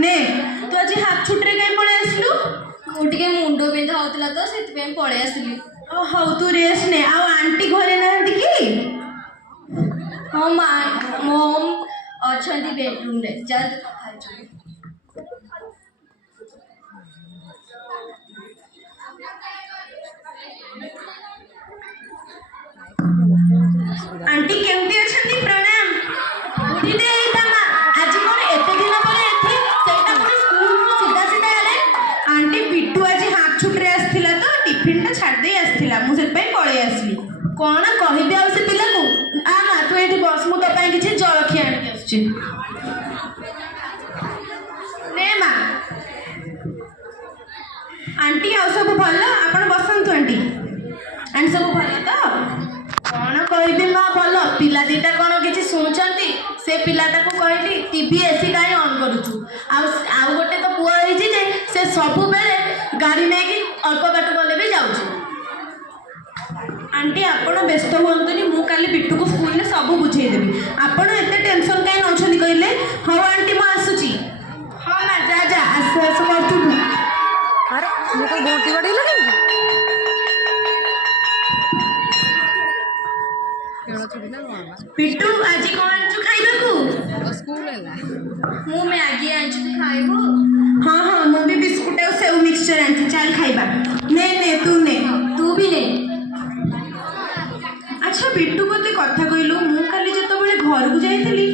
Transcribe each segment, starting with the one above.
ने तू आज हाफ छुट्टी कहीं पड़े आसलु मुझे मुंड बिंधा होता तो से पलि आसली। हौ तू रेस्ट ने आ आंटी घरे ना कि हाँ मम अच्छा बेडरूम रे जा आंटी केमती अछंती प्रणाम बुढ़ी दे तमा आज कोन एते दिन परे एथे सेटा कोन स्कूल रो सीधा सीधा आले आंटी बिट्टू आज हाथ छुट्टी आस्थिला तो टिफिन टा छाड़ दे आस्थिला मु से पई पळे आसली कोन कहिबे आ से पिला को आ मा तू एठी बस मु तो पई किछि जळखिया आनी आछी ने मा आंटी आ सब भल आपण बसंतु आंटी आंटी सब भल तो कौन कहबी माँ भल पिला दीटा कौन किसी शुणुंट से पिलाटा को कहली टीवी एसी कहीं ऑन करुचु आउ गोटे तो पुआ होइछि से सबु बेले गाड़ी नहीं अल्प बाट गले भी जाऊँ आंटी आपण व्यस्त हुंतुनि मु काली बिट्टू को स्कूल में सब बुझेदेवी आपण एत टेंशन कहीं नौछनी कहले हाँ आंटी मु आसुची हाँ ना जा जा आस आस करतु अरे मु को गोटी बड़ी लगे पिट्टू आज कौन आंचु खाइबा को स्कूल है मु मैगी आंचु तू खाइबो। हाँ हाँ मु भी बिस्कुट और सेव मिक्सचर आंचु चल खाइबा ने ने तू भी ने अच्छा बिट्टू कोते कथा कहलु मु काली जतो बेले घर को जाइतली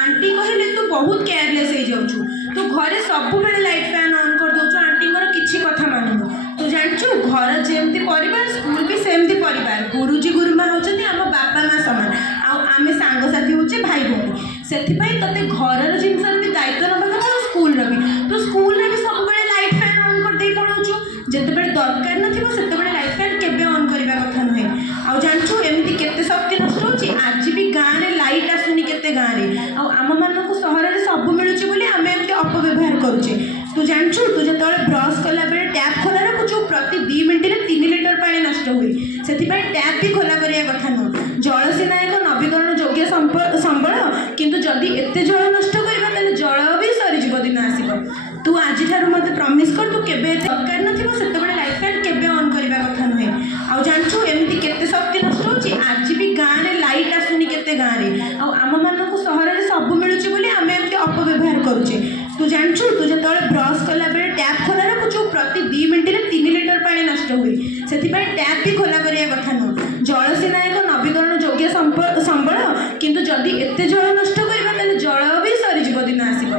आंटी कहले तू बहुत केयरलेस हो जाउछु तू घरे सब बेले लाइट फैन ऑन कर दोछु आंटी मोर किछि कथा मानबो तू जानछु घर जेमती परिवार स्कूल भी सेमती परिवार गुरुजी गुरुमा होचंती हम बापा माँ समान आ आमे सांग साथी होचे भाई भौणी सेथिपई तते घरर जिंसर भी दायित्व नबा कथा स्कूल रे भी तो स्कूल रे भी सब बेले लाइट फैन ऑन कर दे पड़ोछु जते बेले दरकार नथिबो सेते बेले लाइट फैन केबे ऑन करबा कथा नहे आ जानछु एमती केते शक्ति नष्ट होची आज भी गाँ रे लाइट आसुनी केते गाँ रे आ आम मानकु शहर रे सब मिलुची बोली आमे एमती अपव्यवहार करूचे तू जानछु तू जतले ब्रश कला बेले टैप खोला रखुछु प्रति 2 मिनिट रे 3 लिटर पानी नष्ट हुए सेथिपई टैप भी खोला करिया कथा न जल सीना एक नवीकरण योग्य संबल किंतु जदि एते जल नष्ट करबा तले जल भी सरी जीव दिन आसीबो तू आज ठारू मते प्रॉमिस कर तू केबे दरकार नथिबो सेते बेले लाइट फैन केबे ऑन करबा कथा नहे आ जानछु एमती केते शक्ति नष्ट होची आज भी गाँ रे लाइट आसुनी केते गाँ रे आ आम मानकु शहर रे सब मिलुची बोली आमे एमती अपव्यवहार करूचे तू जानछु तू जतले ब्रश कला बेले टैप खोला रखुछु प्रति 2 मिनिट रे 3 लिटर पानी नष्ट हुए सेथिपई टैप भी खोला करिया कथा न जल सीना एक नवीकरण योग्य संबल किंतु जदि एते जल नष्ट करबा तले जल भी सरी जीव दिन आसीबो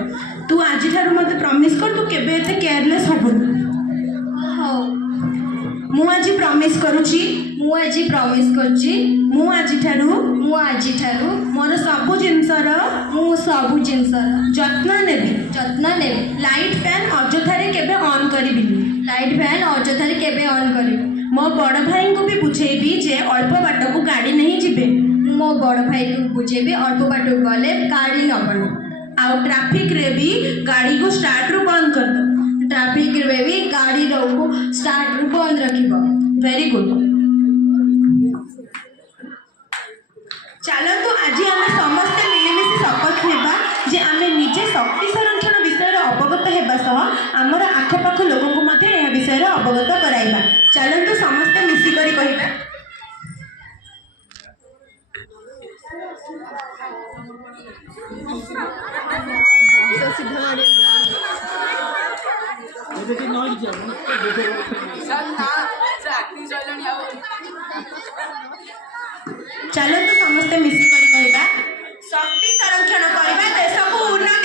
तू आज ठारू मते प्रॉमिस कर तू केबे एते केयरलेस हबुनी हाँ मु आज प्रॉमिस करूची मु आज प्रॉमिस करची मु आज ठारू मोर सबु जिनसर मु सबु जिनसर जत्न नेबी लाइट फैन अजथारे केबे ऑन करिबिनी लाइट फैन अजथारे केबे ऑन करी मो बड़ भाई को भी बुझेबी जे अल्प बाट को गाड़ी नहीं जिबे मो बड़ भाई को बुझेबी अल्प बाट गले गाड़ी नबनी आउ ट्रैफिक रे भी गाड़ी को स्टार्ट रु बंद कर दो ट्रैफिक रे भी गाड़ी को स्टार्ट रु बंद रखिबो। वेरी गुड चलो तो आज आम समस्ते मिलमिशि शपथ हेबा जे आमे निजे शक्ति संरक्षण विषय अवगत हेबा सह आमर आखपाख लोक को विषय अवगत कराइबा चलतु समस्ते मिसिकरी कहिबा चलतु समस्ते मिसिकरी कहिबा शक्ति संरक्षण करबा देश को उन्नत